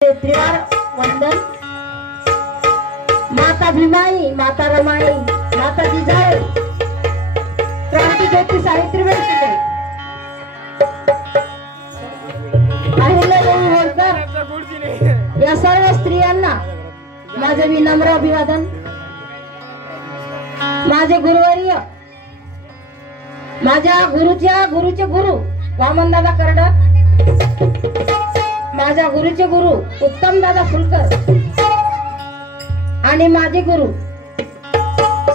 त्रिवार वंदन। माता भीमाई, माता रमाई, माता जिजाऊ, क्रांती ज्योती सावित्रीबाई फुले, अहिल्यादेवी होळकर या सर्व स्त्रियांना माझे विनम्र अभिवादन। माझे गुरुवर्य, माझ्या गुरुचे गुरु वामनदादा करडक, माझ्या गुरुचे गुरु उत्तम दादा फुलकर आणि माझे गुरु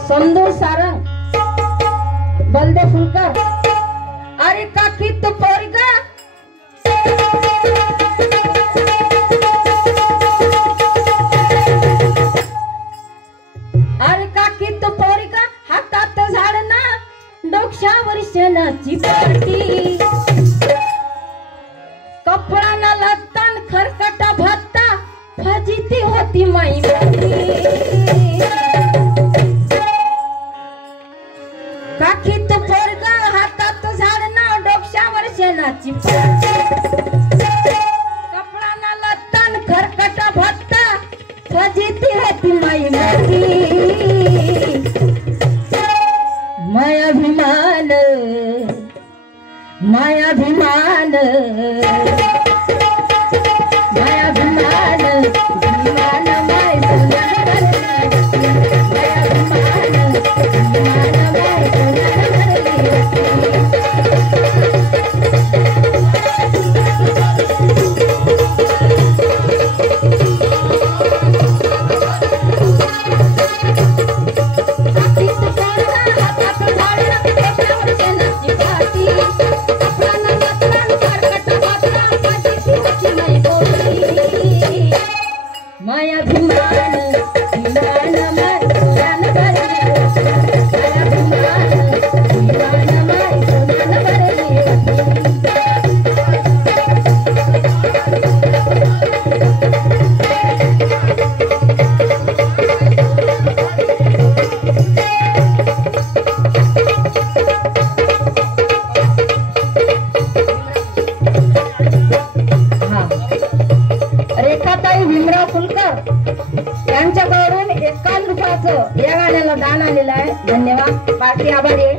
समदूर सारंग बलदेव फुलकर। अरे काकी तू पोरगा, अरे काकी तू पोरगा, हातात झाड ना डोक्यावर शेणाची पाटी, कपडाना लत्तान खरकटा भत्ता फजिती होती माई काकी तो पोरगा, हातात झाड ना डोक्यावर शेणाची पाटी, कपडाना लत्तान खरकटा भत्ता फजिती होती माई मायाभिमान, मायाभिमान, मायाभिमान, विमान माय सोन्यानं भरली, मायाभिमान, विमान माय सोन्यानं यांच्याकडून 51 रुपयाचं या गाण्याला दान आलेलं आहे। धन्यवाद, पार्टी आभारी आहे।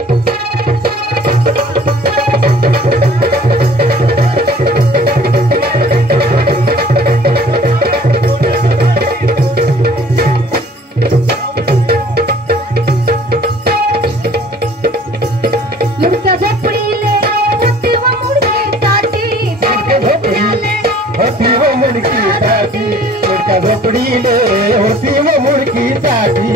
मुडक्या झोपडीले होती व मुडकी ताटी, होती व मुडकी ताटी, मुडक्या झोपडीले होती व मुडकी ताटी,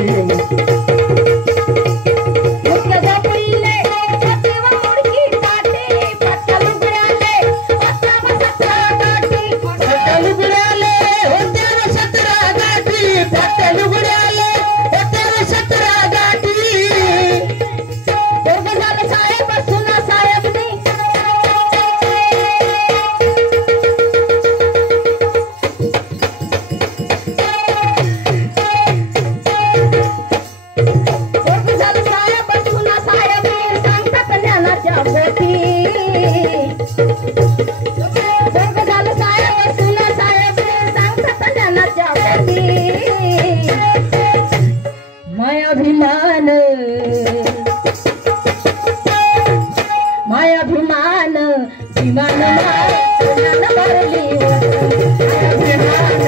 मुडक्या झोपडीले होती व मुडकी ताटी, पट्टा लुगड्याले होत्या व 17 गाठी, पट्ट्या लुगड्याले होत्या व 17 गाठी, पट्ट्या लुगड्याले होत्या व 17 गाठी, पोरगं झालं साहेब सुना साहेबनी, पोरगं झालं साहेब सुना साहेबनी, सांगतात ज्ञानाच्या पोटी, पोरगं झालं साहेब सुना साहेबनी, सांगतात ज्ञानाच्या पोटी, मायाभिमान, मायाभिमान, विमान माय सोन्यानं भरली वटी, मायाभिमान,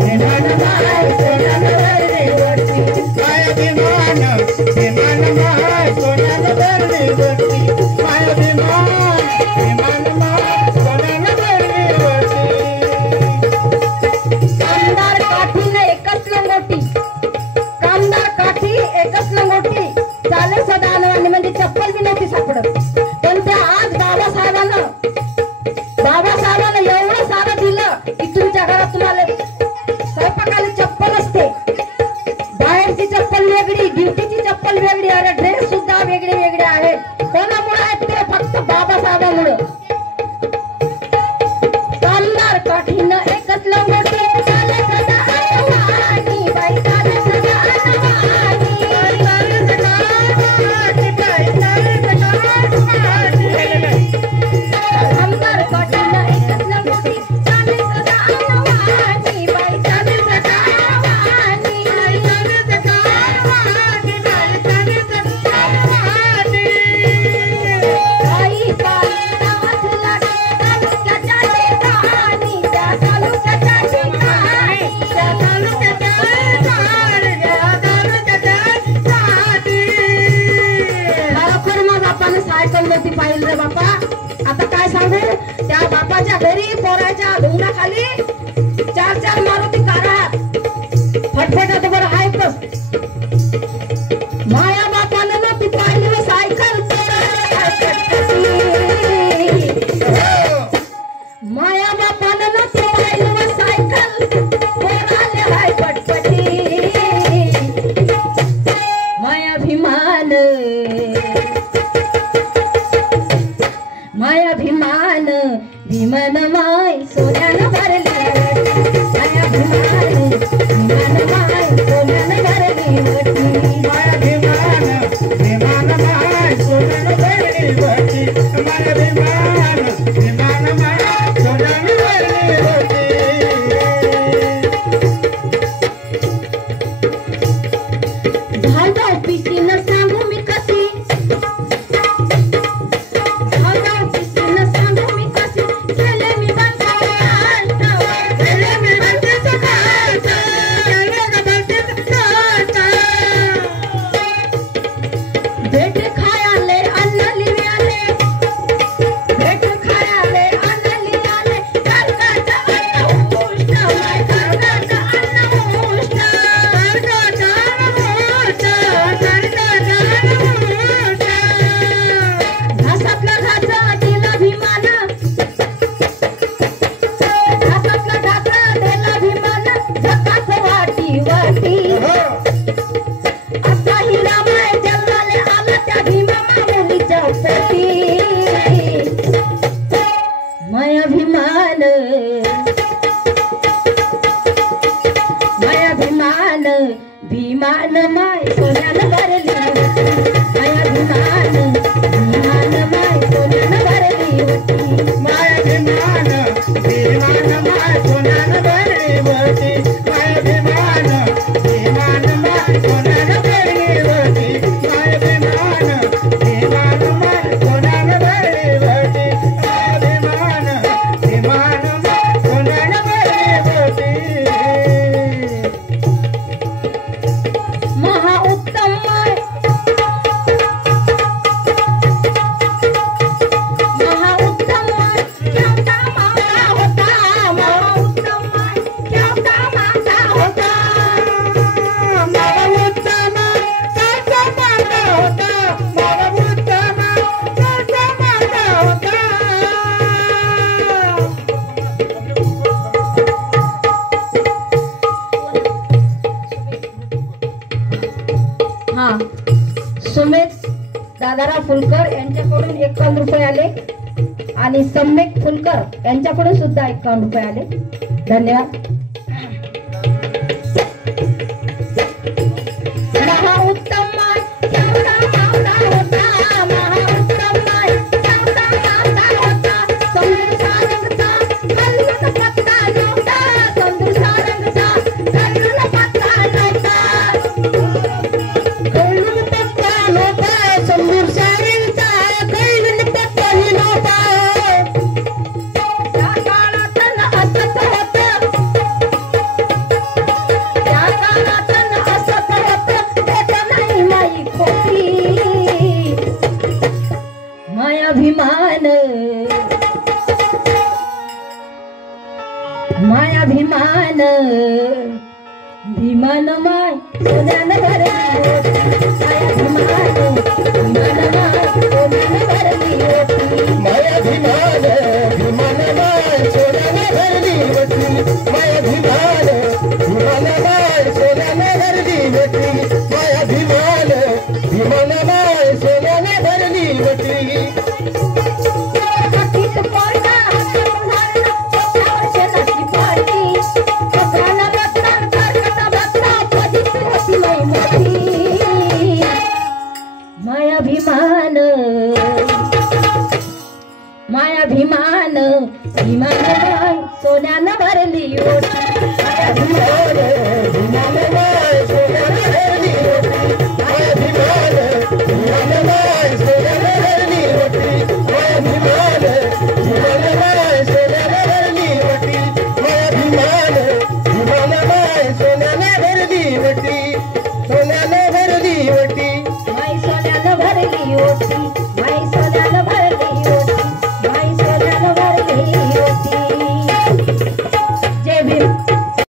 विमान माय सोन्यानं भरली वटी, मायाभिमान, विमान माय सोन्यानं भरली वटी, मायाभिमान, विमान माय सोन्यानं भरली वटी, कामदार काठीने एकच लंगोटी, कामदार काठी एकच लंगोटी, चाले सदानवानी म्हणजे चप्पल बी नव्हती सापडत, पण त्या आज बाबासाहेबांना एवढं सारं दिलं की तुमच्या घरात तुम्हाला स्वयंपाकाला चप्पल असते, बाहेरची चप्पल वेगळी, ड्युटीची चप्पल वेगळी, अरे ड्रेस सुद्धा वेगळे वेगळे आहेत। कोणामुळे आहेत ते? फक्त बाबासाहेबांमुळे। कामदार काठीनं एकच लंगोटी, चाले सदा अनवाणी, बाई चाले सदा अनवाणी, चाले सदा अनवाणी, बाई चाले सदा अनवाणी, कामदार काठीनं एकच लंगोटी, चाले सदा अनवाणी, भीमान माय सोन्यानं भरली होती माया भीमान माय सोन्यानं भरली होती माय भीमान माय सोन्यानं भरली होती माय भीमान माय सोन्यानं भरली होती माय भीमान माय सोन्यानं भरली होती माय भीमान माय सोन्यानं भरली होती महाउत्तम माय केवढा माता होता महाउत्तम माय केवढा माता होता महाउत्तम काचा माता होता महाउत्तम काचा माता होता हा सुमेध दादाराव फुलकर यांच्याकडून 51 रुपये आले आणि सम्यक फुलकर यांच्याकडून सुद्धा 51 रुपये आले. धन्यवाद. महाउत्तम माय केवढा माता होता महाउत्तम माय केवढा माता होता समृद्ध रंगचा गल्लून पत्ता नव्हता समृद्ध रंगचा गल्लून पत्ता नव्हता कैलून पत्ता नव्हता समूर सारींचा कैलून पत्ताही नव्हता त्या काळात न असत होतं त्या काळात न असत होतं देत नाही माई खोटी मायाभिमान मायाभिमान भीमान माय सोन्यानं भरली होती मायाभिमान भीमान माय सोन्यानं भरली होती माया भीमान माय सोन्यानं भरली होती माया भीमान माय सोन्यानं भरली होती माया भीमान माय सोन्यानं भरली होती हातीत पोरगा हातात घालणं पोटावर शेणाची पाटी कपडाला बदलान करकटा बदला पदित होती माई मोठी मायाभिमान मायाभिमान भीमान माय सोन्यानं भरली होती भीमान माय सोन्यानं भरली होती माया भीमान माय सोन्यानं भरली होती माया भीमान माय सोन्यानं भरली होती माया भीमान माय सोन्यानं भरली होती सोन्यानं भरली होती माई सोन्यानं भरली होती